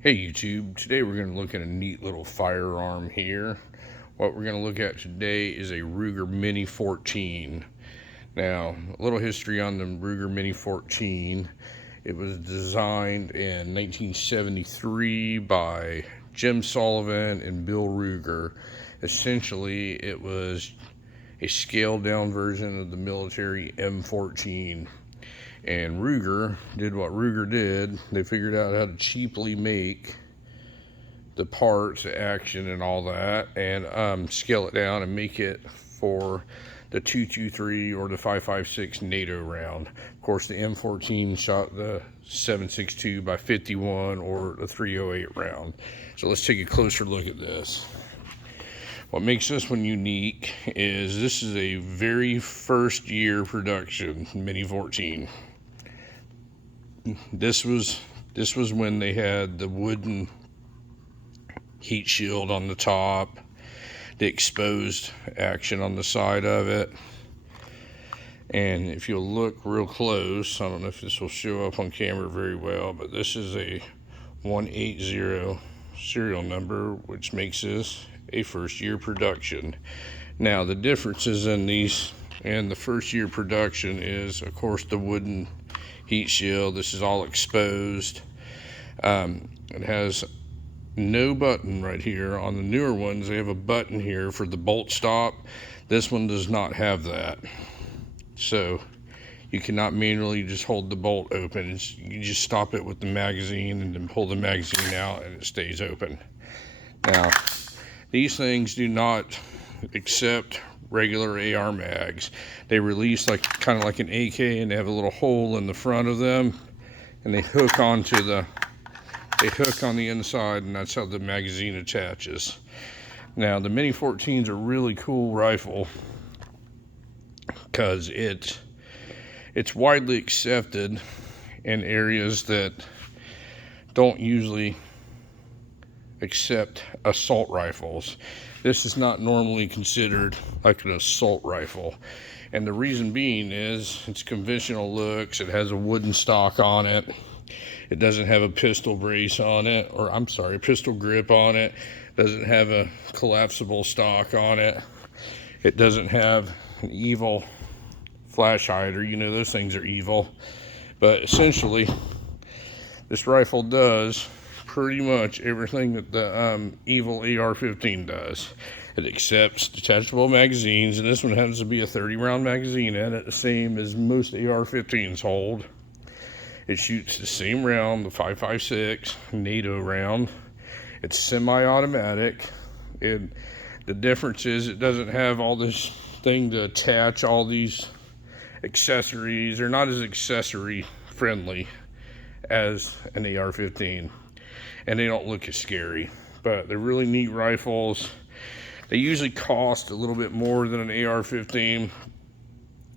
Hey YouTube, today we're going to look at a neat little firearm here. What we're going to look at today is a Ruger Mini 14. Now, a little history on the Ruger Mini 14. It was designed in 1973 by Jim Sullivan and Bill Ruger. Essentially, it was a scaled down version of the military M14. And Ruger did what Ruger did. They figured out how to cheaply make the parts, the action, and all that, and scale it down and make it for the 223 or the 5.56 NATO round. Of course, the M14 shot the 7.62 by 51 or the 308 round. So let's take a closer look at this. What makes this one unique is this is a very first year production Mini 14. This was when they had the wooden heat shield on the top, the exposed action on the side of it. And if you'll look real close, I don't know if this will show up on camera very well, but this is a 180 serial number, which makes this a first year production. Now the differences in these and the first year production is, of course, the wooden heat shield. This is all exposed. It has no button right here. On the newer ones, they have a button here for the bolt stop. This one does not have that. So you cannot manually just hold the bolt open. You just stop it with the magazine and then pull the magazine out and it stays open. Now, these things do not accept regular AR mags. They release kind of like an AK, and they have a little hole in the front of them, and they hook on the inside, and that's how the magazine attaches. Now the Mini 14's a really cool rifle because it's widely accepted in areas that don't usually accept assault rifles. This is not normally considered like an assault rifle, and the reason being is it's conventional looks. It has a wooden stock on it. It doesn't have a pistol brace on it, or I'm sorry, pistol grip on it. Doesn't have a collapsible stock on it. It doesn't have an evil flash hider. You know those things are evil, but essentially this rifle does pretty much everything that the evil AR-15 does. It accepts detachable magazines, and this one happens to be a 30 round magazine in it, the same as most AR-15s hold. It shoots the same round, the 5.56 NATO round. It's semi-automatic. The difference is it doesn't have all this thing to attach all these accessories. They're not as accessory friendly as an AR-15. And they don't look as scary, but they're really neat rifles. They usually cost a little bit more than an AR-15.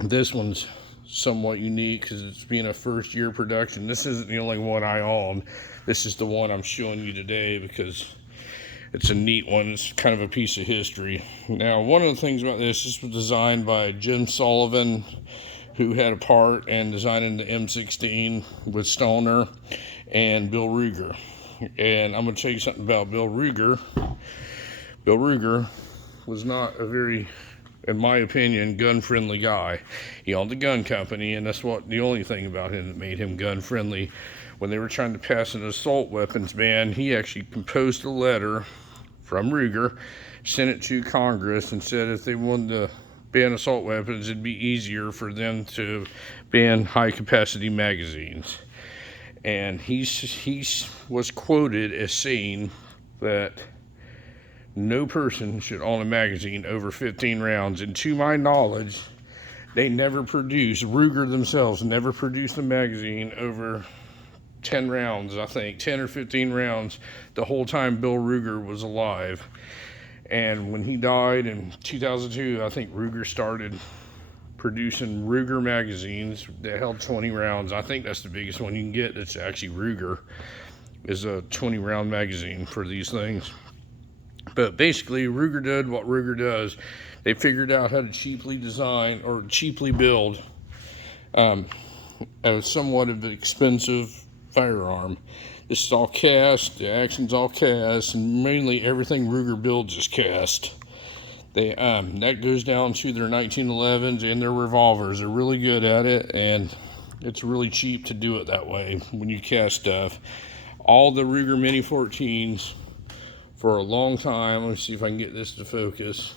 This one's somewhat unique because it's being a first year production. This isn't the only one I own. This is the one I'm showing you today because it's a neat one. It's kind of a piece of history. Now, one of the things about this was designed by Jim Sullivan, who had a part in designing the M16 with Stoner, and Bill Ruger. And I'm going to tell you something about Bill Ruger. Bill Ruger was not a very, in my opinion, gun-friendly guy. He owned a gun company, and that's the only thing about him that made him gun-friendly. When they were trying to pass an assault weapons ban, he actually composed a letter from Ruger, sent it to Congress, and said if they wanted to ban assault weapons, it'd be easier for them to ban high-capacity magazines. And he was quoted as saying that no person should own a magazine over 15 rounds. And to my knowledge, Ruger themselves never produced a magazine over 10 rounds, I think, 10 or 15 rounds, the whole time Bill Ruger was alive. And when he died in 2002, I think Ruger started producing Ruger magazines that held 20 rounds. I think that's the biggest one you can get that's actually Ruger, is a 20 round magazine for these things. But basically, Ruger did what Ruger does. They figured out how to cheaply design or cheaply build a somewhat of an expensive firearm This is all cast, the action's all cast, and mainly everything Ruger builds is cast. They that goes down to their 1911s and their revolvers. They're really good at it, and it's really cheap to do it that way when you cast stuff. All the Ruger Mini 14s for a long time, let me see if I can get this to focus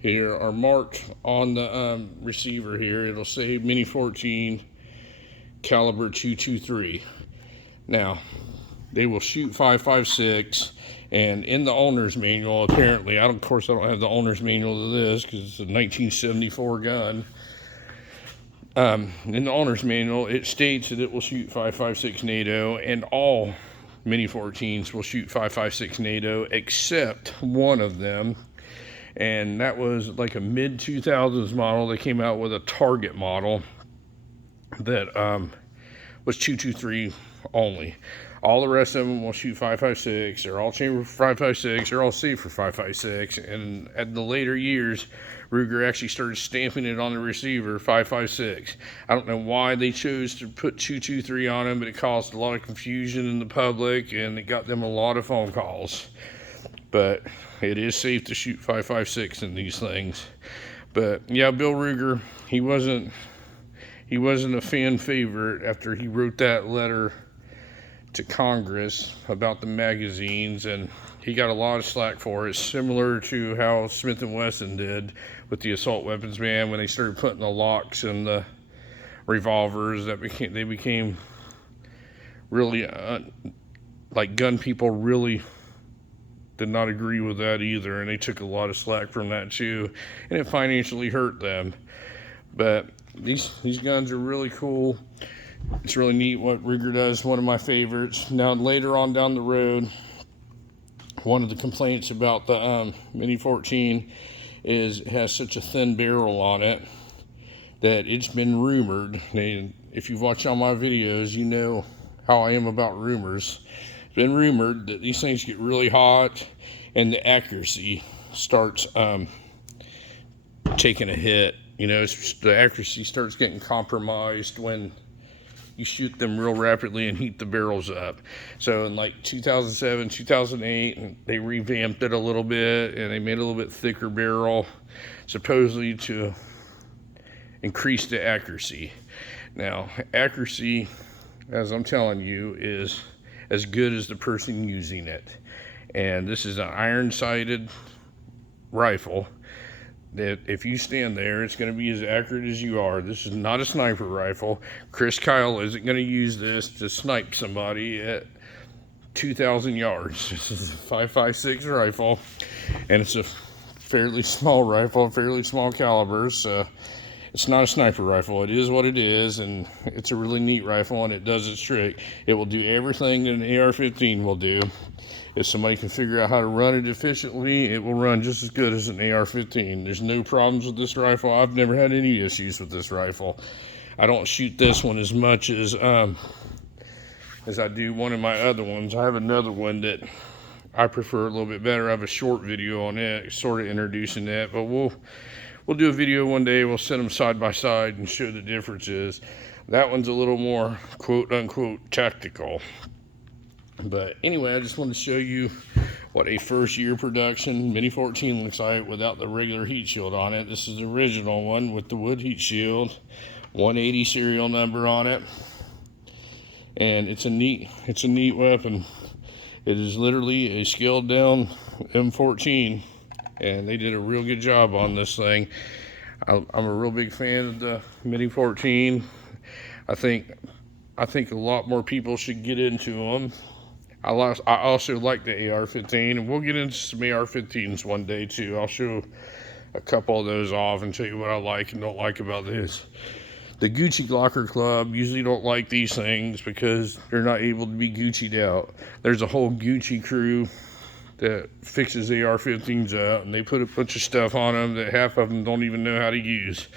here, are marked on the receiver here. It'll say Mini 14 caliber 223. Now, they will shoot 5.56, and in the owner's manual, apparently, of course I don't have the owner's manual to this because it's a 1974 gun. In the owner's manual, it states that it will shoot 5.56 NATO, and all Mini 14s will shoot 5.56 NATO except one of them, and that was like a mid-2000s model. They came out with a Target model that was 223 only. All the rest of them will shoot 5.56. They're all chambered for 5.56. They're all safe for 5.56. And at the later years, Ruger actually started stamping it on the receiver 5.56. I don't know why they chose to put 223 on them, but it caused a lot of confusion in the public, and it got them a lot of phone calls. But it is safe to shoot 5.56 in these things. But yeah, Bill Ruger, he wasn't a fan favorite after he wrote that letter to Congress about the magazines, and he got a lot of slack for it, similar to how Smith & Wesson did with the assault weapons ban when they started putting the locks in the revolvers. They became really like gun people really did not agree with that either, and they took a lot of slack from that too, and it financially hurt them. But these guns are really cool. It's really neat what Ruger does. One of my favorites. Now later on down the road, one of the complaints about the Mini 14 is it has such a thin barrel on it that it's been rumored, and if you've watched all my videos, you know how I am about rumors. It's been rumored that these things get really hot and the accuracy starts taking a hit. You know, the accuracy starts getting compromised when you shoot them real rapidly and heat the barrels up. So in like 2007, 2008, they revamped it a little bit, and they made a little bit thicker barrel, supposedly to increase the accuracy. Now, accuracy, as I'm telling you, is as good as the person using it. And this is an iron-sighted rifle that if you stand there, it's going to be as accurate as you are. This is not a sniper rifle. Chris Kyle isn't going to use this to snipe somebody at 2,000 yards. This is a 5.56 rifle, and it's a fairly small rifle, fairly small caliber, so it's not a sniper rifle. It is what it is, and it's a really neat rifle, and it does its trick. It will do everything that an AR-15 will do. If somebody can figure out how to run it efficiently, it will run just as good as an AR-15. There's no problems with this rifle. I've never had any issues with this rifle. I don't shoot this one as much as I do one of my other ones. I have another one that I prefer a little bit better. I have a short video on it, sort of introducing that, but we'll do a video one day. We'll set them side by side and show the differences. That one's a little more quote-unquote tactical. But anyway, I just wanted to show you what a first year production Mini 14 looks like without the regular heat shield on it. This is the original one with the wood heat shield, 180 serial number on it, and it's a neat weapon. It is literally a scaled down M14, and they did a real good job on this thing. I'm a real big fan of the Mini 14. I think a lot more people should get into them. I also like the AR-15, and we'll get into some AR-15s one day too. I'll show a couple of those off and tell you what I like and don't like about this. The Gucci Glocker Club usually don't like these things because they're not able to be Gucci'd out. There's a whole Gucci crew that fixes AR-15s out, and they put a bunch of stuff on them that half of them don't even know how to use.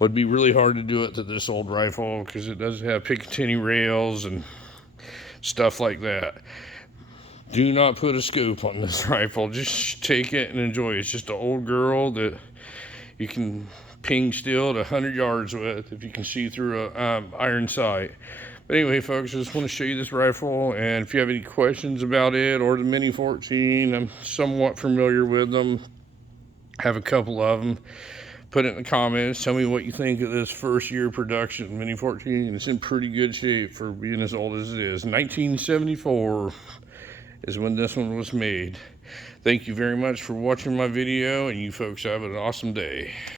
Would be really hard to do it to this old rifle because it does have Picatinny rails and stuff like that. Do not put a scope on this rifle. Just take it and enjoy it. It's just an old girl that you can ping still at 100 yards with if you can see through a iron sight. But anyway, folks, I just want to show you this rifle, and if you have any questions about it or the Mini 14, I'm somewhat familiar with them. Have a couple of them. Put it in the comments. Tell me what you think of this first year production Mini 14. It's in pretty good shape for being as old as it is. 1974 is when this one was made. Thank you very much for watching my video, and you folks have an awesome day.